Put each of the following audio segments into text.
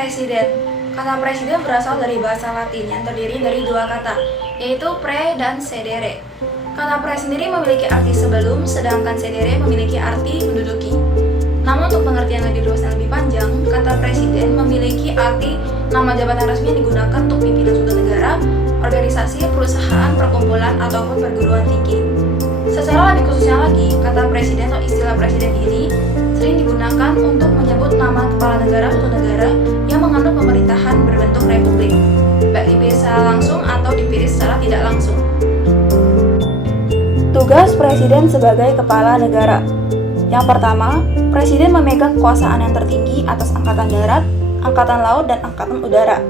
Presiden. Kata presiden berasal dari bahasa Latin yang terdiri dari dua kata, yaitu pre dan sedere. Kata pre sendiri memiliki arti sebelum, sedangkan sedere memiliki arti menduduki. Namun untuk pengertian lebih luas dan lebih panjang, kata presiden memiliki arti nama jabatan resmi yang digunakan untuk pimpinan suatu negara, organisasi, perusahaan, perkumpulan, ataupun perguruan tinggi. Secara lebih khususnya lagi, kata presiden atau istilah presiden ini sering digunakan untuk menyebut nama kepala negara suatu negara yang menganut pemerintahan berbentuk republik, baik dipilih secara langsung atau dipilih secara tidak langsung. Tugas presiden sebagai kepala negara. Yang pertama, presiden memegang kekuasaan yang tertinggi atas angkatan darat, angkatan laut, dan angkatan udara,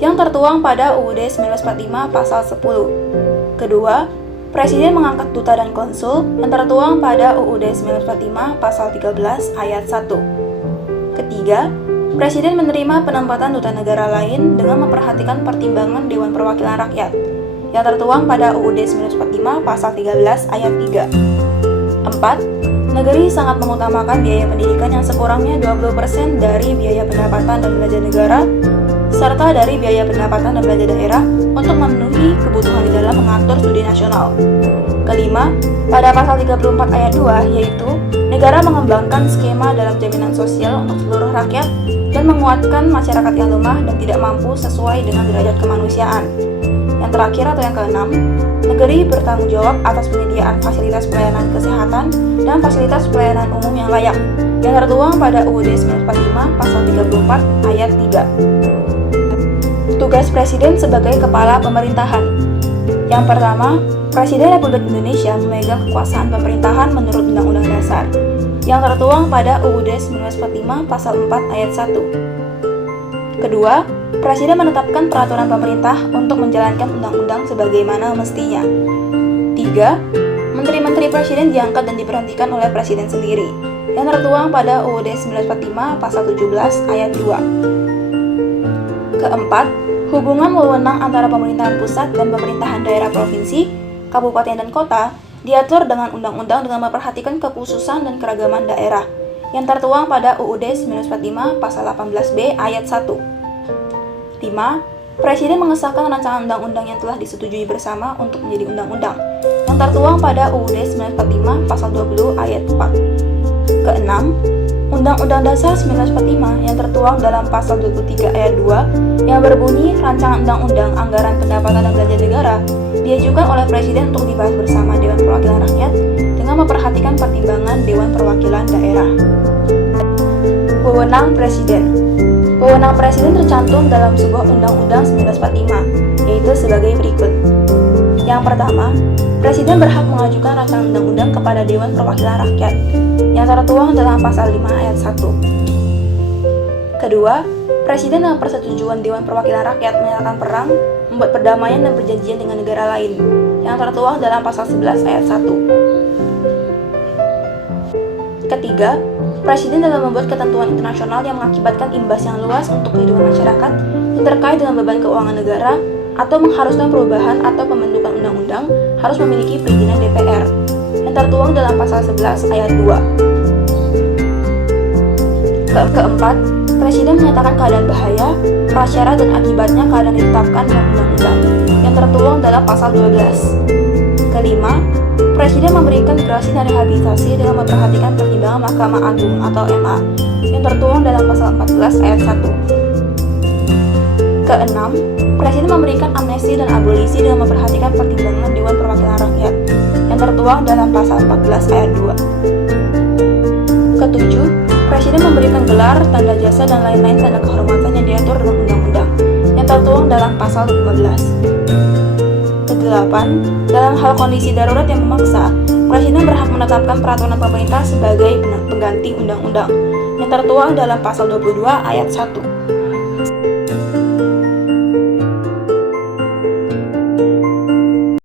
yang tertuang pada UUD 1945 pasal 10. Kedua, presiden mengangkat duta dan konsul yang tertuang pada UUD 1945 pasal 13 ayat 1. Ketiga, presiden menerima penempatan duta negara lain dengan memperhatikan pertimbangan Dewan Perwakilan Rakyat yang tertuang pada UUD 1945 pasal 13 ayat 3. 4. Negeri sangat mengutamakan biaya pendidikan yang sekurangnya 20% dari biaya pendapatan dan belanja negara serta dari biaya pendapatan dan belanja daerah untuk memenuhi kebutuhan di dalam mengatur studi nasional. Kelima, pada pasal 34 ayat 2 yaitu negara mengembangkan skema dalam jaminan sosial untuk seluruh rakyat dan menguatkan masyarakat yang lemah dan tidak mampu sesuai dengan derajat kemanusiaan. Yang terakhir atau yang keenam, negeri bertanggung jawab atas penyediaan fasilitas pelayanan kesehatan dan fasilitas pelayanan umum yang layak yang tertuang pada UUD 1945 pasal 34 ayat 3. Tugas presiden sebagai kepala pemerintahan. Yang pertama, Presiden Republik Indonesia memegang kekuasaan pemerintahan menurut Undang-Undang Dasar yang tertuang pada UUD 1945 pasal 4 ayat 1. Kedua, Presiden menetapkan peraturan pemerintah untuk menjalankan undang-undang sebagaimana mestinya. 3. Menteri-menteri presiden diangkat dan diberhentikan oleh presiden sendiri, yang tertuang pada UUD 1945 pasal 17 ayat 2. Keempat, hubungan wewenang antara pemerintahan pusat dan pemerintahan daerah provinsi, kabupaten dan kota diatur dengan undang-undang dengan memperhatikan kekhususan dan keragaman daerah, yang tertuang pada UUD 1945 pasal 18b ayat 1. 5. Presiden mengesahkan rancangan undang-undang yang telah disetujui bersama untuk menjadi undang-undang yang tertuang pada UUD 1945 pasal 20 ayat 4. Keenam, Undang-Undang Dasar 1945 yang tertuang dalam pasal 23 ayat 2 yang berbunyi rancangan undang-undang anggaran pendapatan dan belanja negara diajukan oleh Presiden untuk dibahas bersama Dewan Perwakilan Rakyat dengan memperhatikan pertimbangan Dewan Perwakilan Daerah. Wewenang Presiden. Wewenang Presiden tercantum dalam sebuah Undang-Undang 1945, yaitu sebagai berikut. Yang pertama, Presiden berhak mengajukan rancangan undang-undang kepada Dewan Perwakilan Rakyat, yang tertuang dalam pasal 5 ayat 1. Kedua, Presiden dengan persetujuan Dewan Perwakilan Rakyat menyatakan perang, membuat perdamaian dan perjanjian dengan negara lain, yang tertuang dalam pasal 11 ayat 1. Ketiga, Presiden dalam membuat ketentuan internasional yang mengakibatkan imbas yang luas untuk kehidupan masyarakat yang terkait dengan beban keuangan negara atau mengharuskan perubahan atau pembentukan undang-undang harus memiliki perizinan DPR yang tertuang dalam pasal 11 ayat 2. Keempat, Presiden menyatakan keadaan bahaya, prasyarat dan akibatnya keadaan ditetapkan dalam undang-undang yang tertuang dalam pasal 12. Kelima, Presiden memberikan gerasi dan rehabilitasi dengan memperhatikan pertimbangan Mahkamah Agung atau MA yang tertuang dalam pasal 14 ayat 1. Keenam, Presiden memberikan amnesti dan abolisi dengan memperhatikan pertimbangan Dewan Perwakilan Rakyat yang tertuang dalam pasal 14 ayat 2. Ketujuh, Presiden memberikan gelar, tanda jasa, dan lain-lain tanda kehormatan yang diatur dalam undang-undang yang tertuang dalam pasal 15. Kedelapan, dalam hal kondisi darurat yang memaksa, Presiden berhak menetapkan peraturan pemerintah sebagai pengganti undang-undang yang tertuang dalam pasal 22 ayat 1.